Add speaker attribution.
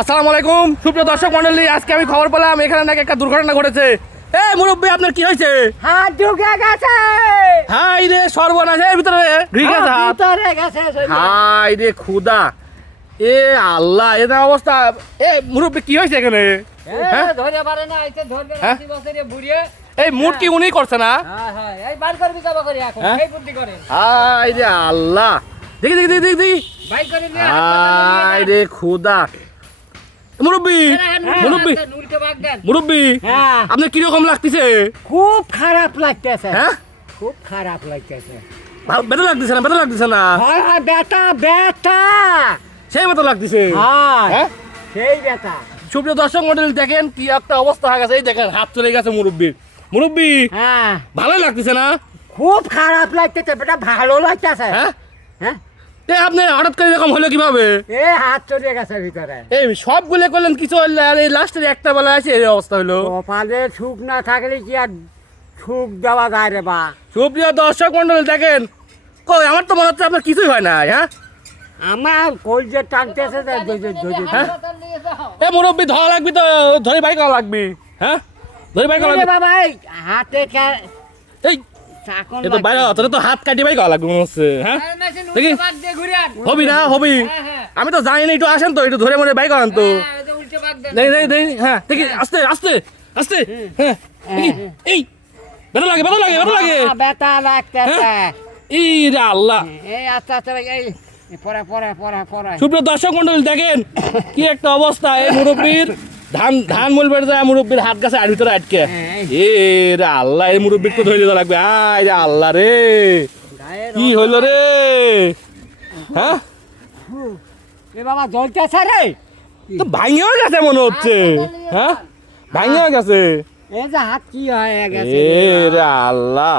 Speaker 1: আসসালামু আলাইকুম। সুপ্রিয় দর্শক মন্ডলী আজকে আমি খবর পেলাম এখানে নাকি একটা দুর্ঘটনা ঘটেছে। এ মুরব্বী আপনার কি হয়েছে?
Speaker 2: হাত ঢুকে গেছে।
Speaker 1: হাই রে সর্বনাশ এর ভিতরে। ঢুকে গেছে হাত।
Speaker 2: ভিতরে গেছে
Speaker 1: হাই রে খুদা এ আল্লাহ এ অবস্থা। এ মুরব্বী কি হয়েছে এখানে? হ্যাঁ?
Speaker 2: ধরে পারে না ধরবে
Speaker 1: হ্যাঁ?
Speaker 2: আশি বছরে বুড়িয়ে।
Speaker 1: এই মুড কি উনি করছে না?
Speaker 2: হ্যাঁ হ্যাঁ এই বার করবি করে এখন
Speaker 1: হ্যাঁ?
Speaker 2: এই বুদ্ধি করে।
Speaker 1: হাই রে আল্লাহ। দেখি দেখি দেখি দেখি
Speaker 2: বাইক করে নিয়ে
Speaker 1: রে খুদা মুরব্বী মুরব্বী
Speaker 2: হ্যাঁ।
Speaker 1: আপনার কীরকম লাগতেছে?
Speaker 2: খুব খারাপ লাগতেছে।
Speaker 1: হ্যাঁ?
Speaker 2: খুব খারাপ লাগতেছে।
Speaker 1: ভালো- বেটা লাগতেছে না বেটা লাগতেছে না?
Speaker 2: হ্যাঁ হ্যাঁ, বেটা বেটা
Speaker 1: সেই মতো লাগতেছে?
Speaker 2: হ্যাঁ
Speaker 1: হ্যাঁ?
Speaker 2: সেই বেটা
Speaker 1: সুপ্রিয় দর্শক মন্ডলী দেখেন কি একটা অবস্থা হয়ে গেছে। এই দেখেন হাত চলে গেছে মুরব্বীর মুরব্বী
Speaker 2: হ্যাঁ।
Speaker 1: ভালোই লাগতেছে না?
Speaker 2: খুব খারাপ লাগতেছে বেটা ভালো লাগতেছে।
Speaker 1: হ্যাঁ?
Speaker 2: হ্যাঁ?
Speaker 1: এ আপনি হঠাৎ করে এরকম হলো কীভাবে?
Speaker 2: এ হাত চলে গেছে ভিতরে।
Speaker 1: এই সবগুলো করলেন কিছু হইল আর এই লাস্টের একটা বেলা আছে এই অবস্থা হলো।
Speaker 2: কপালে সুখ না থাকলে কি আর সুখ দেওয়া যায় রে বা?
Speaker 1: সুপ্রিয় দর্শক মন্ডলী দেখেন কই আমার তো মনে হচ্ছে আপনার কিছুই হয় না হ্যাঁ?
Speaker 2: আমার কই যে টানতেছে
Speaker 1: হ্যাঁ? এ মুরব্বী ধরা লাগবি তো ধরে বাইক লাগবি হ্যাঁ? ধরে বাইক লাগবি।
Speaker 2: বাবা হাতে
Speaker 1: এই বাইরে তোর তো হাত কাটি বাইক মনে হচ্ছে হ্যাঁ? দেখি। হবি না হবি। আমি তো জানি না একটু আসেন তো একটু ধরে মরে বাইক আন তো। দেই দেই দেই হ্যাঁ দেখি আস্তে আস্তে আস্তে হ্যাঁ এই বেটা লাগে বেটা লাগে বেটা লাগে।
Speaker 2: বেটা লাগতেছে।
Speaker 1: ই রে আল্লাহ।
Speaker 2: এই আস্তে আস্তে এই এই পরে পরে পরে পরে
Speaker 1: সুপ্রিয় দর্শক মন্ডলী দেখেন কি একটা অবস্থা এই মুরব্বীর। ধান ধান মলবের যায় মুরব্বীর হাত গাছে আর ভিতরে আটকে এ রে আল্লাহ এই মুরব্বীর তো ধরে লাগবে আয় রে আল্লাহ রে কি হইল রে হ্যাঁ
Speaker 2: এ বাবা জ্বলতেছে রে
Speaker 1: তো ভাঙেও গেছে মনে হচ্ছে হ্যাঁ ভাঙেও গেছে
Speaker 2: এই যে হাত কি হয়ে গেছে
Speaker 1: এ রে আল্লাহ